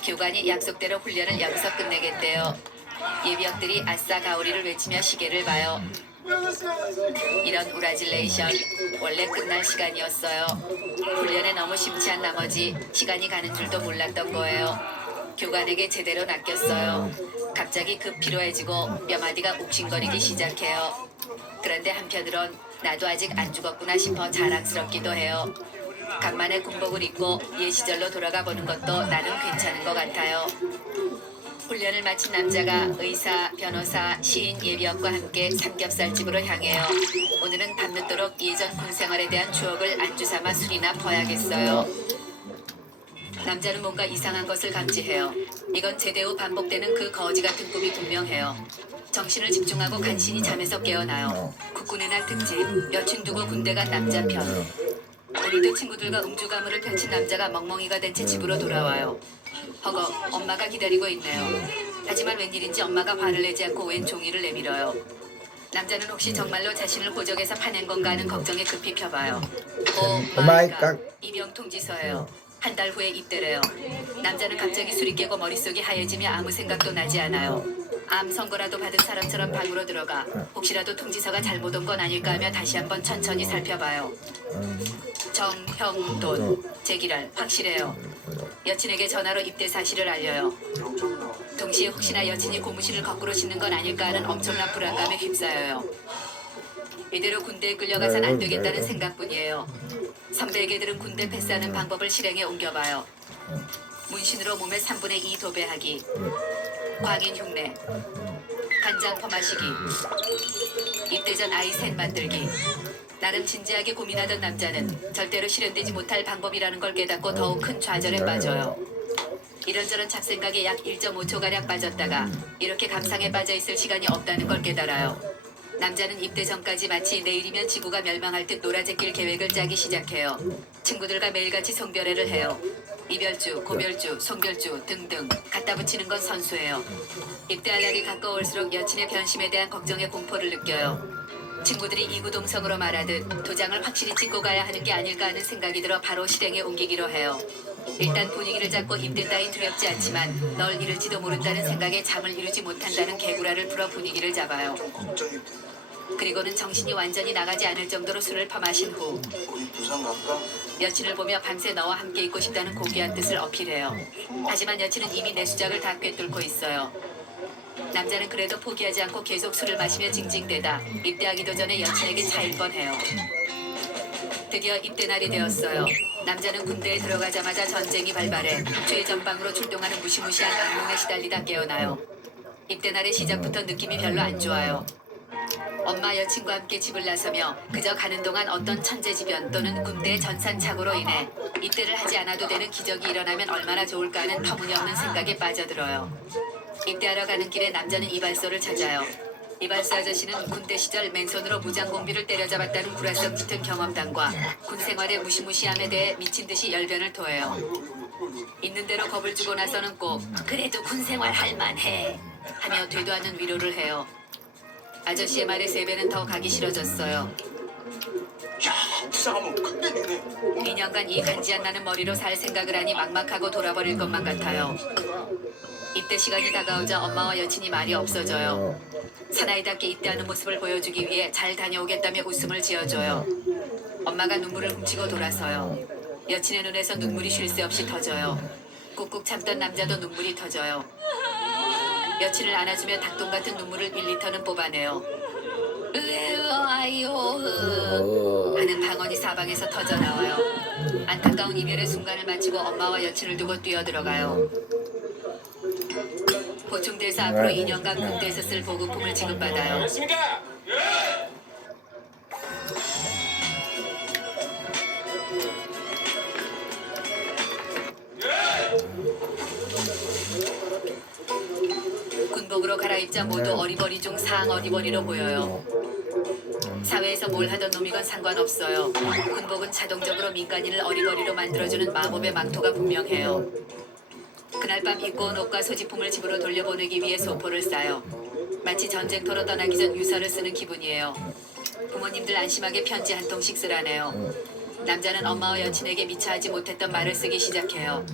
교관이 약속대로 훈련을 여기서 끝내겠대요. 예비역들이 아싸 가오리를 외치며 시계를 봐요. 이런 우라질레이션 원래 끝날 시간이었어요. 훈련에 너무 심취한 나머지 시간이 가는 줄도 몰랐던 거예요. 교관에게 제대로 낚였어요. 갑자기 급 피로해지고 뼈마디가 욱신거리기 시작해요. 그런데 한편으론 나도 아직 안 죽었구나 싶어 자랑스럽기도 해요. 간만에 군복을 입고 옛 시절로 돌아가 보는 것도 나는 괜찮은 것 같아요. 훈련을 마친 남자가 의사, 변호사, 시인 예비역과 함께 삼겹살집으로 향해요. 오늘은 밤늦도록 예전 군생활에 대한 추억을 안주 삼아 술이나 퍼야겠어요. 남자는 뭔가 이상한 것을 감지해요. 이건 제대 후 반복되는 그 거지 같은 꿈이 분명해요. 정신을 집중하고 간신히 잠에서 깨어나요. 국군의 날 특집, 여친 두고 군대 간 남자 편. 오늘도 친구들과 음주 가무를 펼친 남자가 멍멍이가 된 채 집으로 돌아와요. 허걱, 엄마가 기다리고 있네요. 하지만 웬일인지 엄마가 화를 내지 않고 웬 종이를 내밀어요. 남자는 혹시 정말로 자신을 호적에서 파낸 건가 하는 걱정에 급히 펴봐요. 오 마이 갓, 입영 통지서예요. 한 달 후에 입대래요. 남자는 갑자기 술이 깨고 머릿속이 하얘지며 아무 생각도 나지 않아요. 암 선고라도 받은 사람처럼 방으로 들어가 혹시라도 통지서가 잘못 온 건 아닐까 하며 다시 한번 천천히 살펴봐요. 정형돈, 제기랄, 확실해요. 여친에게 전화로 입대 사실을 알려요. 동시에 혹시나 여친이 고무신을 거꾸로 신는 건 아닐까 하는 엄청난 불안감에 휩싸여요. 이대로 군대에 끌려가선 안 되겠다는 생각뿐이에요. 선배에게들은 군대 패스하는 방법을 실행에 옮겨봐요. 문신으로 몸의 3분의 2 도배하기, 광인 흉내, 간장 퍼마시기, 입대 전 아이 셋 만들기. 나름 진지하게 고민하던 남자는 절대로 실현되지 못할 방법이라는 걸 깨닫고 더욱 큰 좌절에 빠져요. 이런저런 잡생각에 약 1.5초가량 빠졌다가 이렇게 감상에 빠져있을 시간이 없다는 걸 깨달아요. 남자는 입대 전까지 마치 내일이면 지구가 멸망할 듯 놀아제낄 계획을 짜기 시작해요. 친구들과 매일같이 송별회를 해요. 이별주, 고별주, 송별주 등등 갖다 붙이는 건 선수예요. 입대할 날이 가까울수록 여친의 변심에 대한 걱정에 공포를 느껴요. 친구들이 이구동성으로 말하듯 도장을 확실히 찍고 가야 하는 게 아닐까 하는 생각이 들어 바로 실행에 옮기기로 해요. 일단 분위기를 잡고 입대 따윈 두렵지 않지만 널 잃을지도 모른다는 생각에 잠을 이루지 못한다는 개구라를 풀어 분위기를 잡아요. 그리고는 정신이 완전히 나가지 않을 정도로 술을 퍼마신 후 여친을 보며 밤새 너와 함께 있고 싶다는 고귀한 뜻을 어필해요. 하지만 여친은 이미 내 수작을 다 꿰뚫고 있어요. 남자는 그래도 포기하지 않고 계속 술을 마시며 징징대다 입대하기도 전에 여친에게 차일 뻔해요. 드디어 입대 날이 되었어요. 남자는 군대에 들어가자마자 전쟁이 발발해 최전방으로 출동하는 무시무시한 악몽에 시달리다 깨어나요. 입대 날의 시작부터 느낌이 별로 안 좋아요. 엄마 여친과 함께 집을 나서며 그저 가는 동안 어떤 천재지변 또는 군대 전산착오로 인해 입대를 하지 않아도 되는 기적이 일어나면 얼마나 좋을까 하는 터무니없는 생각에 빠져들어요. 입대하러 가는 길에 남자는 이발소를 찾아요. 이발소 아저씨는 군대 시절 맨손으로 무장공비를 때려잡았다는 불화성 짙은 경험담과 군 생활의 무시무시함에 대해 미친 듯이 열변을 토해요. 있는 대로 겁을 주고 나서는 꼭 그래도 군 생활 할만해 하며 되도 않는 위로를 해요. 아저씨의 말에 세배는 더 가기 싫어졌어요. 야, 부상하면 끝내주네. 2년간 이 간지 안 나는 머리로 살 생각을 하니 막막하고 돌아버릴 것만 같아요. 입대 시간이 다가오자 엄마와 여친이 말이 없어져요. 사나이답게 입대하는 모습을 보여주기 위해 잘 다녀오겠다며 웃음을 지어줘요. 엄마가 눈물을 훔치고 돌아서요. 여친의 눈에서 눈물이 쉴 새 없이 터져요. 꾹꾹 참던 남자도 눈물이 터져요. 여친을 안아주며 닭똥 같은 눈물을 1리터는 뽑아내요. 아이오 하는 방언이 사방에서 터져나와요. 안타까운 이별의 순간을 마치고 엄마와 여친을 두고 뛰어들어가요. 보충돼서 앞으로 2년간 군대에서 쓸 보급품을 지급받아요. 됐습니까? 예! 군복으로 갈아입자 모두 어리버리 중 상ang 어리버리로 보여요. 사회에서 뭘 하던 놈이건 상관없어요. 군복은 자동적으로 민간인을 어리버리로 만들어주는 마법의 망토가 분명해요. 그날 밤 입고 온 옷과 소지품을 집으로 돌려보내기 위해 소포를 싸요. 마치 전쟁터로 떠나기 전 유서를 쓰는 기분이에요. 부모님들 안심하게 편지 한 통씩 쓰라네요. 남자는 엄마와 여친에게 미처 하지 못했던 말을 쓰기 시작해요.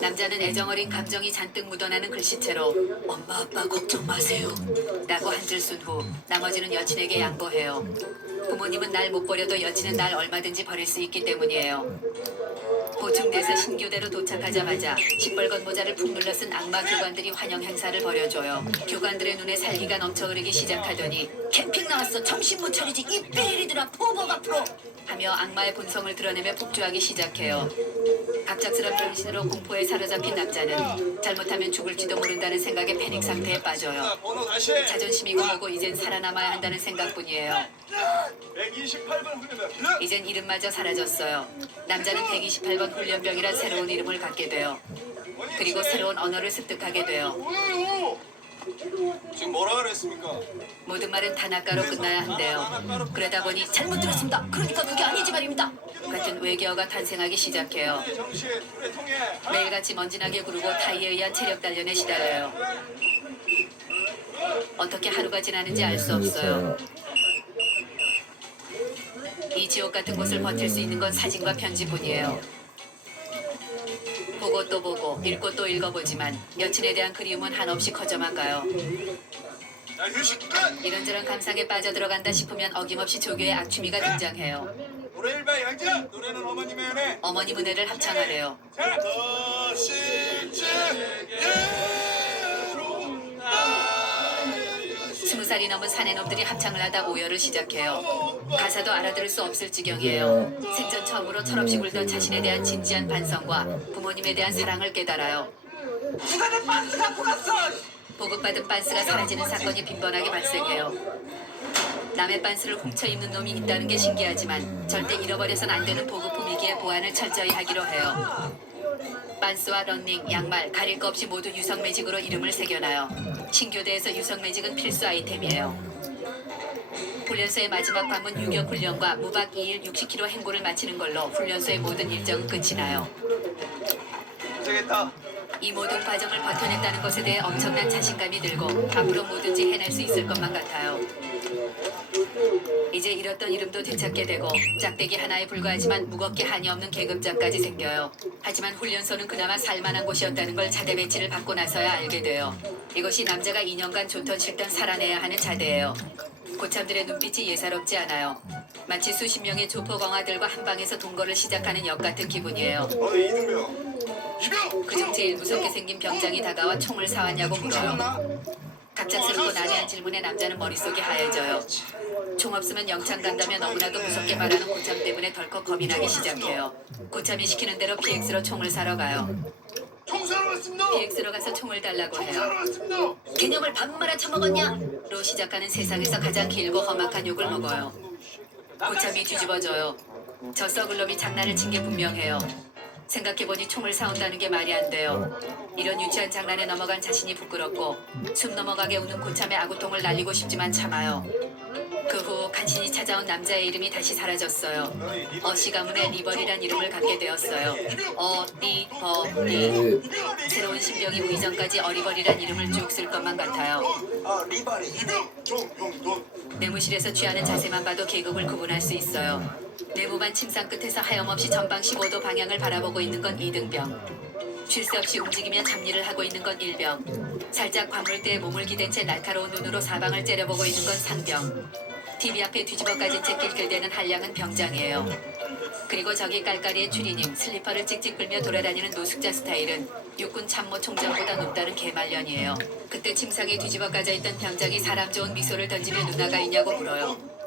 남자는 애정어린 감정이 잔뜩 묻어나는 글씨체로 엄마 아빠 걱정 마세요 라고 한 줄 쓴 후 나머지는 여친에게 양보해요. 부모님은 날 못 버려도 여친은 날 얼마든지 버릴 수 있기 때문이에요. 보충돼서 신교대로 도착하자마자 시뻘건 모자를 푹 눌러 쓴 악마 교관들이 환영 행사를 벌여줘요. 교관들의 눈에 살기가 넘쳐 흐르기 시작하더니 캠핑 나왔어 정신 못 차리지 이 삐리들아 포복 앞으로 하며 악마의 본성을 드러내며 폭주하기 시작해요. 갑작스런 변신으로 공포에 사로잡힌 남자는 잘못하면 죽을지도 모른다는 생각에 패닉 상태에 빠져요. 번호 다시. 자존심이고 뭐고 이젠 살아남아야 한다는 생각뿐이에요. 128번 훈련병. 이젠 이름마저 사라졌어요. 남자는 128번 훈련병이란 새로운 이름을 갖게 돼요. 그리고 새로운 언어를 습득하게 돼요. 뭐예요? 지금 뭐라 그랬습니까? 모든 말은 단아가로 끝나야 한대요. 그러다 보니 잘못 들었습니다. 그러니까 그게 아니지 말입니다. 같은 외계어가 탄생하기 시작해요. 정신, 그래 통해. 매일같이 먼지나게 구르고 타이에 의한 체력 단련에 시달려요. 어떻게 하루가 지나는지 알 수 없어요. 이 지옥 같은 곳을 버틸 수 있는 건 사진과 편지뿐이에요. 보고 또 보고 읽고 또 읽어보지만 여친에 대한 그리움은 한없이 커져만 가요. 야, 휴식 끝. 이런저런 감상에 빠져들어간다 싶으면 어김없이 조교의 악취미가 등장해요. 노래 일바 양자. 노래는 어머님의 연애. 어머님 은혜를 합창하래요. 자. 더 실제 예로 20살이 넘은 사내놈들이 합창을 하다 오열을 시작해요. 가사도 알아들을 수 없을 지경이에요. 생전 처음으로 철없이 굴던 자신에 대한 진지한 반성과 부모님에 대한 사랑을 깨달아요. 누가 내 반스 갖고 갔어? 보급받은 빤스가 사라지는 사건이 빈번하게 발생해요. 남의 빤스를 훔쳐 입는 놈이 있다는 게 신기하지만 절대 잃어버려선 안 되는 보급품이기에 보안을 철저히 하기로 해요. 빤스와 런닝, 양말, 가릴 거 없이 모두 유성 매직으로 이름을 새겨놔요. 신교대에서 유성 매직은 필수 아이템이에요. 훈련소의 마지막 밤은 유격 훈련과 무박 2일 60km 행보를 마치는 걸로 훈련소의 모든 일정은 끝이 나요. 되겠다. 이 모든 과정을 버텨냈다는 것에 대해 엄청난 자신감이 들고 앞으로 뭐든지 해낼 수 있을 것만 같아요. 이제 잃었던 이름도 되찾게 되고 짝대기 하나에 불과하지만 무겁게 한이 없는 계급장까지 생겨요. 하지만 훈련소는 그나마 살만한 곳이었다는 걸 자대 배치를 받고 나서야 알게 돼요. 이것이 남자가 2년간 좋던 싫던 살아내야 하는 자대예요. 고참들의 눈빛이 예사롭지 않아요. 마치 수십 명의 조폭엉아들과 한 방에서 동거를 시작하는 역 같은 기분이에요. 너네 이등병. 이병. 그중 제일 무섭게 생긴 병장이 다가와 총을 사왔냐고 물어요. 갑작스럽고 난해한 질문에 남자는 머릿속이 하얘져요. 총 없으면 영창 간다며 너무나도 무섭게 말하는 고참 때문에 덜컥 겁이 나기 시작해요. 고참이 시키는 대로 PX로 총을 사러 가요. 총사로 왔습니다. PX로 가서 총을 달라고 해요. 사러 왔습니다. 개념을 밥 말아 처먹었냐? 로 시작하는 세상에서 가장 길고 험악한 욕을 먹어요. 고참이 뒤집어져요. 저 썩을 놈이 장난을 친 게 분명해요. 생각해보니 총을 사온다는 게 말이 안 돼요. 이런 유치한 장난에 넘어간 자신이 부끄럽고 숨 넘어가게 우는 고참의 아구통을 날리고 싶지만 참아요. 그 후 간신히 찾아온 남자의 이름이 다시 사라졌어요. 어시 가문의 리벌이란 이름을 갖게 되었어요. 리버리. 새로운 신병이 오기 전까지 어리버리란 이름을 쭉 쓸 것만 같아요. 리바리. 돈. 내무실에서 취하는 자세만 봐도 계급을 구분할 수 있어요. 내무반 침상 끝에서 하염없이 전방 15도 방향을 바라보고 있는 건 2등병. 쉴 새 없이 움직이며 잡일을 하고 있는 건 1병. 살짝 관물대에 몸을 기댄 채 날카로운 눈으로 사방을 째려보고 있는 건 3병. TV 앞에 뒤집어 까진 채 낄낄대는 한량은 병장이에요. 그리고 저기 깔깔이의 추리님, 슬리퍼를 찍찍 끌며 돌아다니는 노숙자 스타일은 육군 참모 총장보다 높다는 개말년이에요. 그때 침상에 뒤집어 까져 있던 병장이 사람 좋은 미소를 던지며 누나가 있냐고 물어요.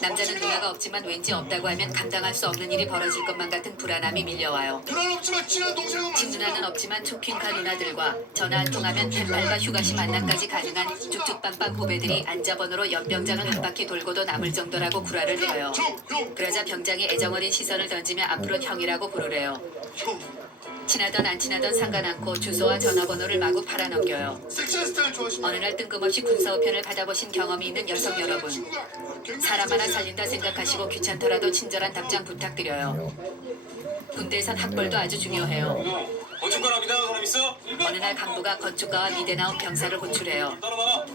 남자는 누나가 없지만 왠지 없다고 하면 감당할 수 없는 일이 벌어질 것만 같은 불안함이 밀려와요. 누나는 없지만 친한 동생은 친누나는 없지만 촉힌카 누나들과 전화 한 통하면 펜팔과 휴가시 만남까지 가능한 쭉쭉빵빵 후배들이 안자번호로 연병장을 한 바퀴 돌고도 남을 정도라고 구라를 쳐요. 그러자 병장이 애정어린 시선을 던지며 앞으로 형이라고 부르래요. 친하던 안 친하던 상관 않고 주소와 전화번호를 마구 팔아넘겨요. 섹시한 스타일 좋아하십니까? 어느 날 뜬금없이 군사우편을 받아보신 경험이 있는 여성 여러분, 사람 하나 살린다 생각하시고 귀찮더라도 친절한 답장 부탁드려요. 군대에선 학벌도 아주 중요해요. 건축가라 믿어하는 사람 있어? 어느 날 강부가 건축가와 미대 나온 병사를 호출해요. 따라봐.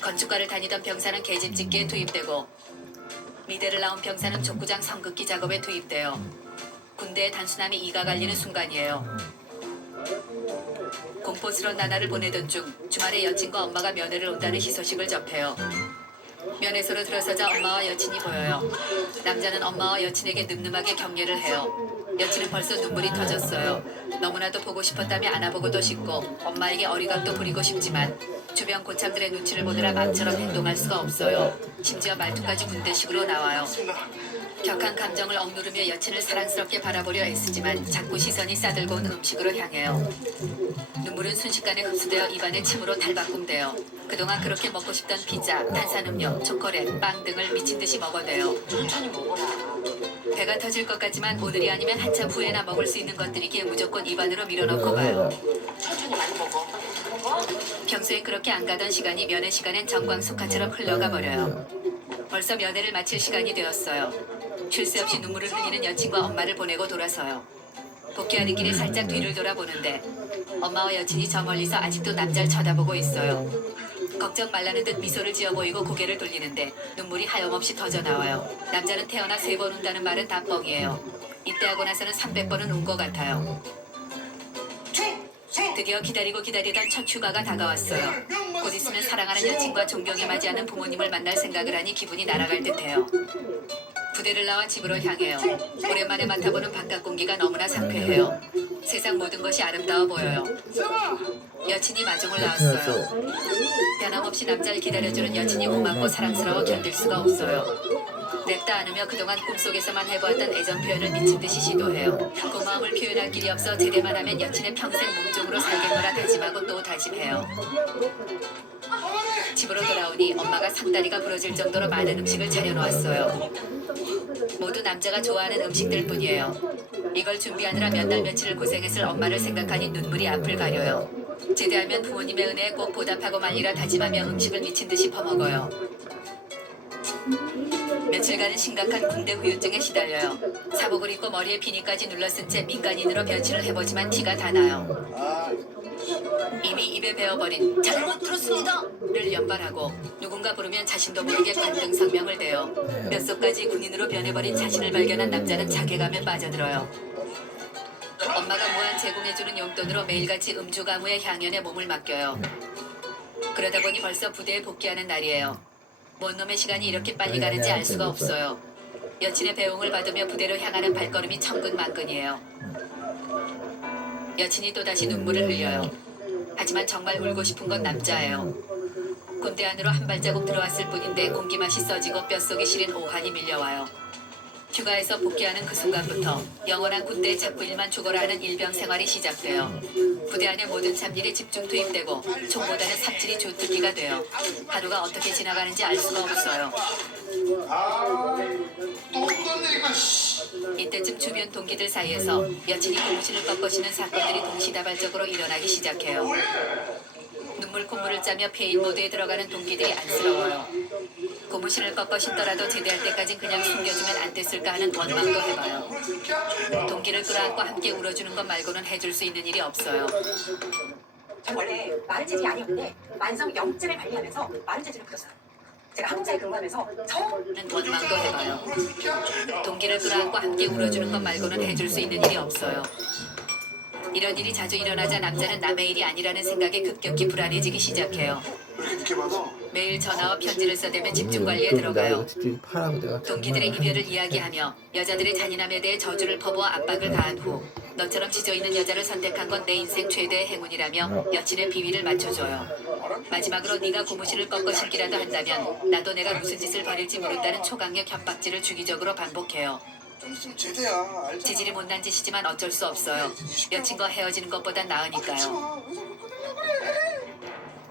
건축가를 다니던 병사는 계집 짓기에 투입되고 미대를 나온 병사는 족구장 성극기 작업에 투입돼요. 군대의 단순함이 이가 갈리는 순간이에요. 공포스러운 나날을 보내던 중 주말에 여친과 엄마가 면회를 온다는 희소식을 접해요. 면회소로 들어서자 엄마와 여친이 보여요. 남자는 엄마와 여친에게 늠름하게 격려를 해요. 여친은 벌써 눈물이 터졌어요. 너무나도 보고 싶었다며 안아보고도 싶고 엄마에게 어리광도 부리고 싶지만 주변 고참들의 눈치를 보느라 마음처럼 행동할 수가 없어요. 심지어 말투까지 군대식으로 나와요. 격한 감정을 억누르며 여친을 사랑스럽게 바라보려 애쓰지만 자꾸 시선이 싸들고 온 음식으로 향해요. 눈물은 순식간에 흡수되어 입안에 침으로 탈바꿈돼요. 그동안 그렇게 먹고 싶던 피자, 탄산음료, 초콜릿, 빵 등을 미친 듯이 먹어대요. 배가 터질 것 같지만 오늘이 아니면 한참 후에나 먹을 수 있는 것들이기에 무조건 입안으로 밀어넣고 봐요. 평소엔 그렇게 안 가던 시간이 면회 시간엔 정광석화처럼 흘러가 버려요. 벌써 면회를 마칠 시간이 되었어요. 쉴 새 없이 눈물을 흘리는 여친과 엄마를 보내고 돌아서요. 복귀하는 길에 살짝 뒤를 돌아보는데 엄마와 여친이 저 멀리서 아직도 남자를 쳐다보고 있어요. 걱정 말라는 듯 미소를 지어 보이고 고개를 돌리는데 눈물이 하염없이 터져나와요. 남자는 태어나 3번 운다는 말은 다 뻥이에요. 이때 하고 나서는 300번은 운 것 같아요. 드디어 기다리고 기다리던 첫 휴가가 다가왔어요. 곧 있으면 사랑하는 여친과 존경에 맞이하는 부모님을 만날 생각을 하니 기분이 날아갈 듯해요. 부대를 나와 집으로 향해요. 오랜만에 맡아보는 바깥 공기가 너무나 상쾌해요. 세상 모든 것이 아름다워 보여요. 여친이 마중을 나왔어요. 변함없이 남자를 기다려주는 여친이 고맙고 사랑스러워 견딜 수가 없어요. 냅다 안으며 그동안 꿈속에서만 해보았던 애정 표현을 미친 듯이 시도해요. 고마움을 표현할 길이 없어 제대만 하면 여친의 평생 몸종으로 살겠노라 다짐하고 또 다짐해요. 집으로 돌아오니 엄마가 상다리가 부러질 정도로 많은 음식을 차려놓았어요. 모두 남자가 좋아하는 음식들 뿐이에요. 이걸 준비하느라 몇 날 며칠을 고생했을 엄마를 생각하니 눈물이 앞을 가려요. 제대하면 부모님의 은혜에 꼭 보답하고 말리라 다짐하며 음식을 미친 듯이 퍼먹어요. 며칠간은 심각한 군대 후유증에 시달려요. 사복을 입고 머리에 비니까지 눌러쓴 채 민간인으로 변신을 해보지만 티가 다 나요. 이미 입에 배어버린 잘못 들었습니다를 연발하고 누군가 부르면 자신도 모르게 관등 성명을 대요. 뼛속까지 군인으로 변해버린 자신을 발견한 남자는 자괴감에 빠져들어요. 엄마가 무한 제공해주는 용돈으로 매일같이 음주 가무의 향연에 몸을 맡겨요. 그러다 보니 벌써 부대에 복귀하는 날이에요. 뭔 놈의 시간이 이렇게 빨리 가는지 알 수가 없어요. 여친의 배웅을 받으며 부대로 향하는 발걸음이 천근만근이에요. 여친이 또다시 눈물을 흘려요. 하지만 정말 울고 싶은 건 남자예요. 군대 안으로 한 발자국 들어왔을 뿐인데 공기 맛이 써지고 뼛속에 시린 오한이 밀려와요. 휴가에서 복귀하는 그 순간부터 영원한 군대 작부일만 죽어라 하는 일병 생활이 시작돼요. 부대 안의 모든 잡일에 집중 투입되고 총보다는 삽질이 주특기가 돼요. 하루가 어떻게 지나가는지 알 수가 없어요. 또 건드리고 이때쯤 주변 동기들 사이에서 여친이 고무신을 꺾으시는 사건들이 동시다발적으로 일어나기 시작해요. 눈물 콧물을 짜며 폐인 모드에 들어가는 동기들이 안쓰러워요. 고무신을 꺾어 신더라도 제대할 때까진 그냥 숨겨주면 안 됐을까 하는 원망도 해봐요. 동기를 끌어안고 함께 울어주는 것 말고는 해줄 수 있는 일이 없어요. 전 원래 마른 체질이 아니었는데 만성 염증을 관리하면서 마른 체질을 굳었어요. 제가 항공사에 근무하면서 처음 는 원망도 해봐요. 동기를 끌어안고 함께 울어주는 것 말고는 해줄 수 있는 일이 없어요. 이런 일이 자주 일어나자 남자는 남의 일이 아니라는 생각에 급격히 불안해지기 시작해요. 왜 이렇게 받아? 매일 전화와 편지를 써대며 집중 관리에 들어가요. 동기들의 이별을 이야기하며 여자들의 잔인함에 대해 저주를 퍼부어 압박을 가한 후 너처럼 지져있는 여자를 선택한 건 내 인생 최대의 행운이라며 여친의 비위를 맞춰줘요. 마지막으로 네가 고무신을 꺾어 신기라도 한다면 나도 내가 무슨 짓을 벌일지 모른다는 초강력 협박질을 주기적으로 반복해요. 좀 있으면 제대야. 알잖아. 지질이 못난 짓이지만 어쩔 수 없어요. 여친과 헤어지는 것보단 나으니까요.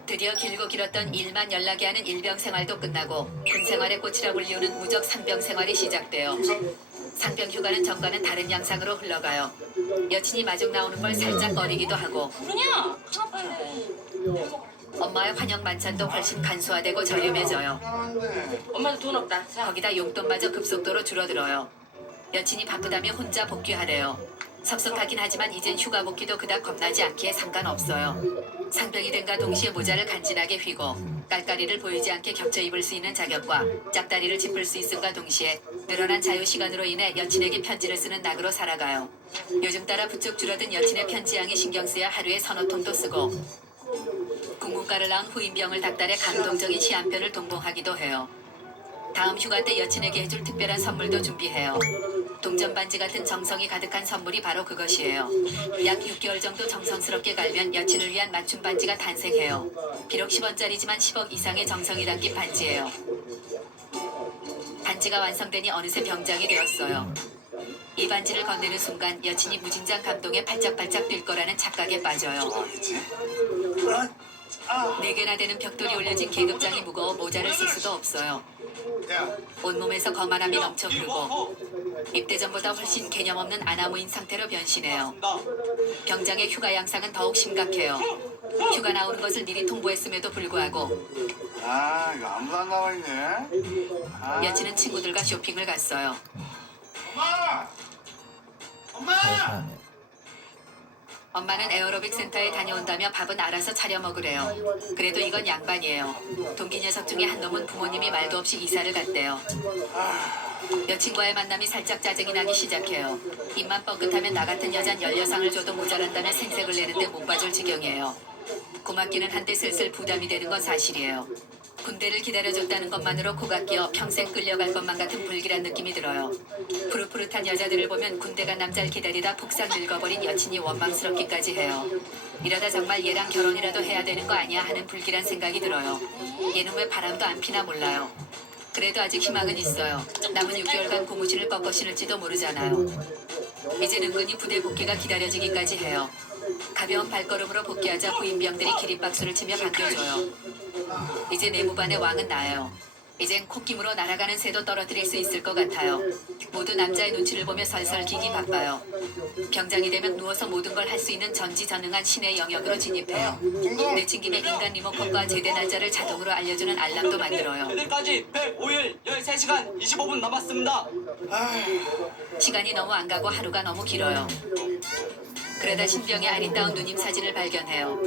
드디어 길고 길었던 일만 연락이 하는 일병 생활도 끝나고 군 생활의 꽃이라 불리우는 무적 상병 생활이 시작돼요. 상병 휴가는 전과는 다른 양상으로 흘러가요. 여친이 마중 나오는 걸 살짝 꺼리기도 하고 그냥 하나 빨래. 엄마의 환영 만찬도 훨씬 간소화되고 저렴해져요. 미안한데. 엄마도 돈 없다. 자, 거기다 용돈마저 급속도로 줄어들어요. 여친이 바쁘다며 혼자 복귀하래요. 섭섭하긴 하지만 이젠 휴가 복귀도 그닥 겁나지 않기에 상관없어요. 상병이 된가 동시에 모자를 간지나게 휘고 깔깔이를 보이지 않게 겹쳐 입을 수 있는 자격과 짝다리를 짚을 수 있음과 동시에 늘어난 자유시간으로 인해 여친에게 편지를 쓰는 낙으로 살아가요. 요즘 따라 부쩍 줄어든 여친의 편지양이 신경 쓰여 하루에 서너 통도 쓰고 국문과를 낳은 후임병을 닥달해 감동적인 시 한 편을 동봉하기도 해요. 다음 휴가 때 여친에게 해줄 특별한 선물도 준비해요. 동전 반지 같은 정성이 가득한 선물이 바로 그것이에요. 약 6개월 정도 정성스럽게 갈면 여친을 위한 맞춤 반지가 탄생해요. 비록 10원짜리지만 10억 이상의 정성이 담긴 반지예요. 반지가 완성되니 어느새 병장이 되었어요. 이 반지를 건네는 순간 여친이 무진장 감동에 팔짝팔짝 뛸 거라는 착각에 빠져요. 아니지? 4개나 되는 벽돌이 올려진 계급장이 무거워 모자를 쓸 수도 없어요. 야, 온몸에서 거만함이 넘쳐 흐르고 입대 전보다 훨씬 개념 없는 아나무인 상태로 변신해요. 병장의 휴가 양상은 더욱 심각해요. 휴가 나오는 것을 미리 통보했음에도 불구하고 아 이거 아무도 안 나와 있네. 아. 여친은 친구들과 쇼핑을 갔어요. 엄마, 엄마. 엄마는 에어로빅 센터에 다녀온다며 밥은 알아서 차려 먹으래요. 그래도 이건 양반이에요. 동기 녀석 중에 한 놈은 부모님이 말도 없이 이사를 갔대요. 여친과의 만남이 살짝 짜증이 나기 시작해요. 입만 뻥끗하면 나 같은 여잔 16상을 줘도 모자란다며 생색을 내는데 못 봐줄 지경이에요. 고맙기는 한데 슬슬 부담이 되는 건 사실이에요. 군대를 기다려줬다는 것만으로 코가 끼어 평생 끌려갈 것만 같은 불길한 느낌이 들어요. 푸릇푸릇한 여자들을 보면 군대 간 남자를 기다리다 폭삭 늙어버린 여친이 원망스럽기까지 해요. 이러다 정말 얘랑 결혼이라도 해야 되는 거 아니야 하는 불길한 생각이 들어요. 얘는 왜 바람도 안 피나 몰라요. 그래도 아직 희망은 있어요. 남은 6개월간 고무신을 꺾어 신을지도 모르잖아요. 이제 은근히 부대 복귀가 기다려지기까지 해요. 가벼운 발걸음으로 복귀하자 후임병들이 기립박수를 치며 반겨줘요. 이제 내무반의 왕은 나예요. 이젠 콧김으로 날아가는 새도 떨어뜨릴 수 있을 것 같아요. 모두 남자의 눈치를 보며 설설 기기 바빠요. 병장이 되면 누워서 모든 걸 할 수 있는 전지전능한 신의 영역으로 진입해요. 내친 김에 인간 리모컨과 제대 날짜를 자동으로 알려주는 알람도 만들어요. 제대까지 105일 13시간 25분 남았습니다. 시간이 너무 안 가고 하루가 너무 길어요. 그러다 신병의 아리따운 누님 사진을 발견해요.